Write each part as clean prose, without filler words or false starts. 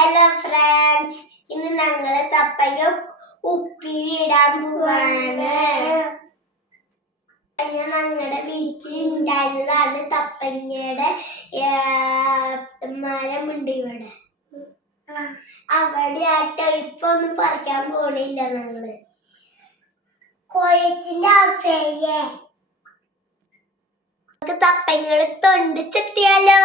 Hello friends, ഇന്ന് ഞങ്ങള് തപ്പങ്ങ ഉപ്പിലിടാൻ പോവാണ്. ഞങ്ങളുടെ വീട്ടിൽ ഉണ്ടായിരുന്നതാണ് തപ്പങ്ങയുടെ മരമുണ്ട് ഇവിടെ. അവിടെ ആട്ടോ ഇപ്പൊ ഒന്നും പറിക്കാൻ പോണില്ല. ഞങ്ങള് കോഴത്തിന്റെ ആവശ്യേ തപ്പങ്ങയുടെ തൊണ്ട് ചെത്തിയാലോ.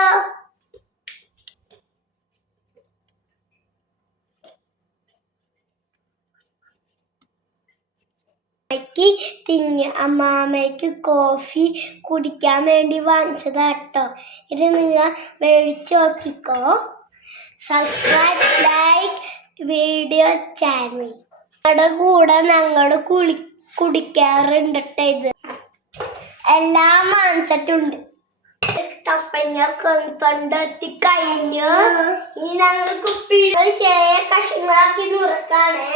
അമ്മാമ്മയ്ക്ക് കോഫി കുടിക്കാൻ വേണ്ടി വാങ്ങിച്ചതാട്ടോ. ഇത് നിങ്ങൾ മേടിച്ചു നോക്കിക്കോ. Subscribe, like video channel. ഞങ്ങളുടെ കൂടെ ഞങ്ങൾ കുടിക്കാറുണ്ട് ട്ടോ. ഇത് എല്ലാം വാങ്ങിച്ചിട്ടുണ്ട്. തപ്പങ്ങ തൊണ്ടെത്തി കഴിഞ്ഞു. ഇനി ഞങ്ങൾ കുപ്പിയുടെ കഷ്ണങ്ങളാക്കി നുറുക്കാണ്.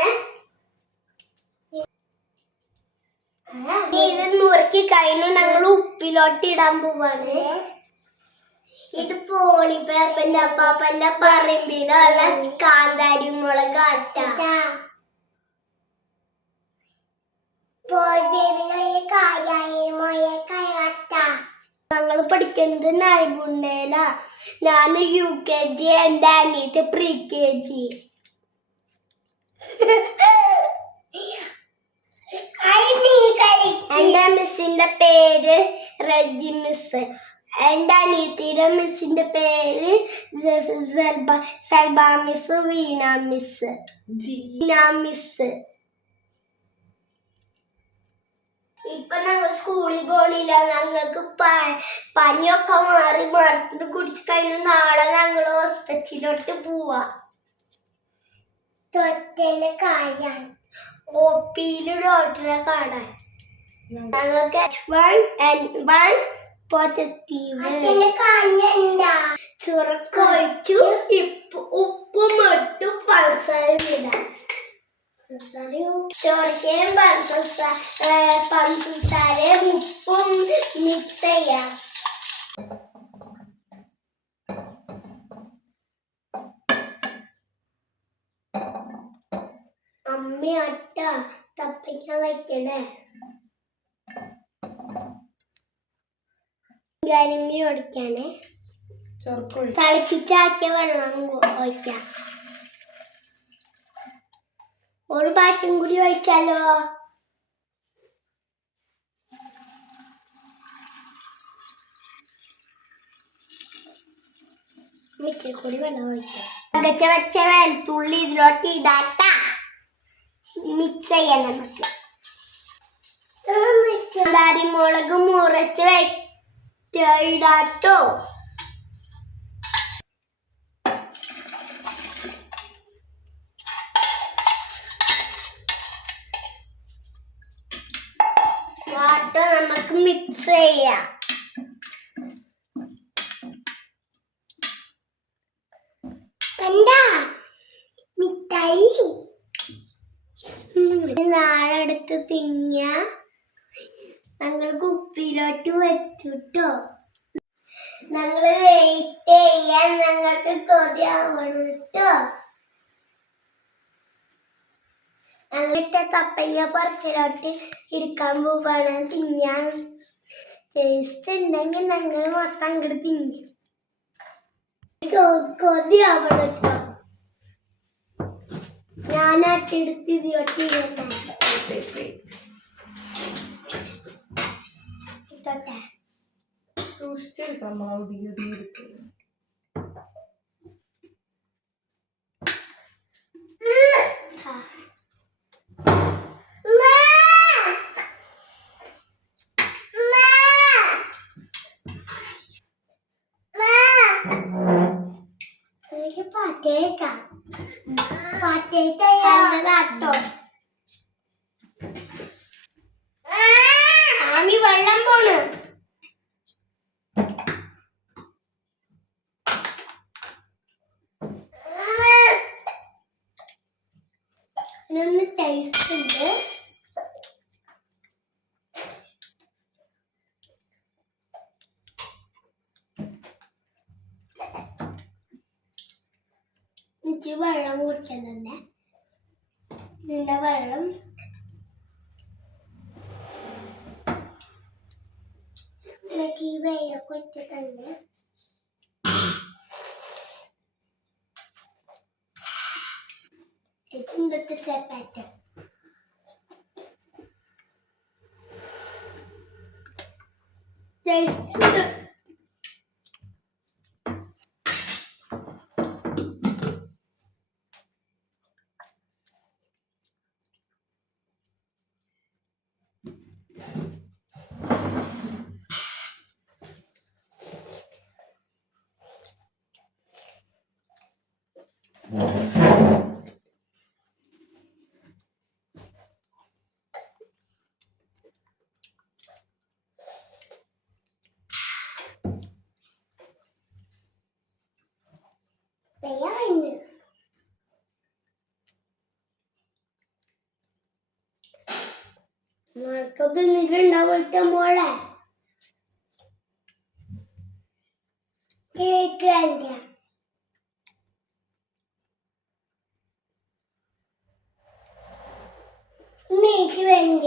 ഇത് നുറുക്കി കഴിഞ്ഞു ഞങ്ങൾ ഉപ്പിലോട്ട് ഇടാൻ പോവാണ്. ഇത് പോളിപ്പേപ്പന്റെ അപ്പാപ്പന്റെ പറമ്പിലുള്ള കാന്താരി മുളക് ആട്ടാ. ഞങ്ങൾ പഠിക്കുന്നത് നൈപുണ്യല. ഞാൻ UKG, എന്റെ അനിയത്തി PKG. എന്റെ മിസ്സിന്റെ പേര് റജി മിസ്. എന്റെ അനിയത്തിയുടെ മിസ്സിന്റെ പേര് സൽബ മിസ്, വീണ മിസ്, ജീന മിസ്. ഇപ്പൊ ഞങ്ങൾ സ്കൂളിൽ പോണില്ല. ഞങ്ങൾക്ക് പനിയൊക്കെ മാറി മരുന്ന് കുടിച്ചു കഴിഞ്ഞു. നാളെ ഞങ്ങൾ ഹോസ്പിറ്റലിലോട്ട് പോവാ. തൊറ്റേനെ കായാണ് ഒപ്പിയില് ഡോക്ടറെ കാണാൻ. ഞങ്ങൾക്ക് H1N1 പോസിറ്റീവ്. ചുരക്കൊഴിച്ചു ഉപ്പും ഇട്ടു പഞ്ചസാരയും ഇടാം. ചോറിക്കയും പഞ്ചസാരയും ഉപ്പും മിക്സ് ചെയ്യാം. അമ്മയാട്ട തപ്പിക്കാൻ വയ്ക്കണേ. കാര്യങ്ങൾ ഒടിക്കാണേ. തിളപ്പിച്ചാക്കിയ വെള്ളം ഒഴിക്കാം. ഒരു പ്രാവശ്യം കൂടി ഒഴിച്ചാലോ. മിക്സിൽ കൂടി വെള്ളം ഒഴിക്കാം. അകച്ച വെച്ച വെളുത്തുള്ളി ഇതിലോട്ട് ഇടാട്ട. മിക്സ് ചെയ്യാൻ നമുക്ക്. കാന്താരിമുളക് മുറിച്ച് ഇടാട്ടോ. വാട്ടോ നമുക്ക് മിക്സ് ചെയ്യാം. മിഠായി നാളെടുത്ത് തിന്ന. ഞങ്ങൾ കുപ്പിയിലോട്ട് വെച്ചുട്ടോ. ഞങ്ങള് വെയിറ്റ് ചെയ്യാൻ ഞങ്ങൾക്ക് കൊതിയാവണട്ടോ. ഞങ്ങളിട്ട തപ്പങ്ങ പറിച്ചിലോട്ട് എടുക്കാൻ പോവാണ്. തിന്നാൻ ടേസ്റ്റ് ഉണ്ടെങ്കിൽ ഞങ്ങൾ മൊത്തം അങ്ങോട്ട് തിന്നും. കൊതിയാവണട്ടോ. ഞാനാട്ടെടുത്ത് ഇതിലോട്ട് ഇടട്ടെ. സൂക്ഷിച്ചെടുക്കാം. ആമി വെള്ളം പോണ്. ഇതിനൊന്ന് ടേസ്റ്റ് ഉണ്ട്. ഇച്ചിരി വെള്ളം കുടിക്കാൻ തന്നെ ഇതിന്റെ വെള്ളം എന്നിട്ട് ഈ വെള്ളമൊക്കെ വെച്ചിട്ടുണ്ട്. ഇതൊക്കെ ചേർത്തായിട്ട് ടേസ്റ്റ് വെള്ളമാണ്. മോൾക്കൊക്കെ ഇതിലുണ്ടാവില്ല മോളെ. കേക്ക് വേണ്ട. മേക്ക് വേണ്ട.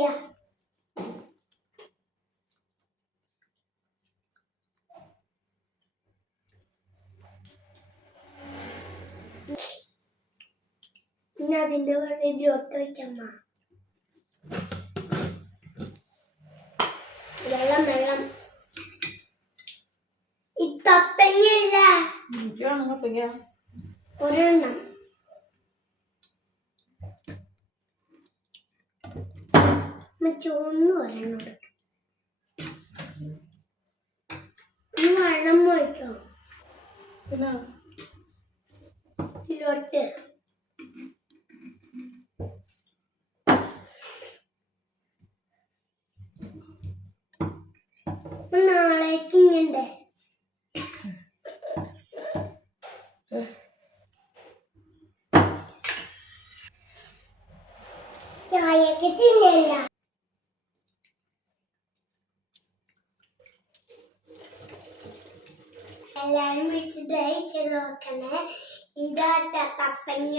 പിന്നെ അതിന്റെ വെള്ളം ഇതിലോട്ട് വയ്ക്കമ്മ. വെള്ളം ഈ തപ്പങ്ങയില്ല എനിക്ക് വേണം കപ്പയ്ക്ക. ഒരെണ്ണം ചുവന്ന് ഒരെണ്ണം വെള്ളം പോയിക്കോ പിന്നെ ഇതിലോട്ട്. നാളേക്ക് ഇങ്ങണ്ടേ ചായക്ക് തിന്നില്ല. എല്ലാരും വീട്ടിൽ ട്രൈ ചെയ്ത് നോക്കണേ. ഇതാട്ട തപ്പങ്ങ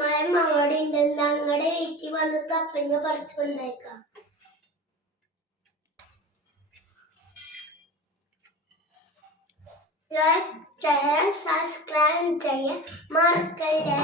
മരം അവിടെ ഉണ്ട്. ഞങ്ങളുടെ വീട്ടിൽ വന്ന് തപ്പങ്ങ പറിച്ചു കൊണ്ടേക്കാം. ലൈക്ക് ചെയ്യാൻ സബ്സ്ക്രൈബ് ചെയ്യാൻ മറക്കല്ലേ.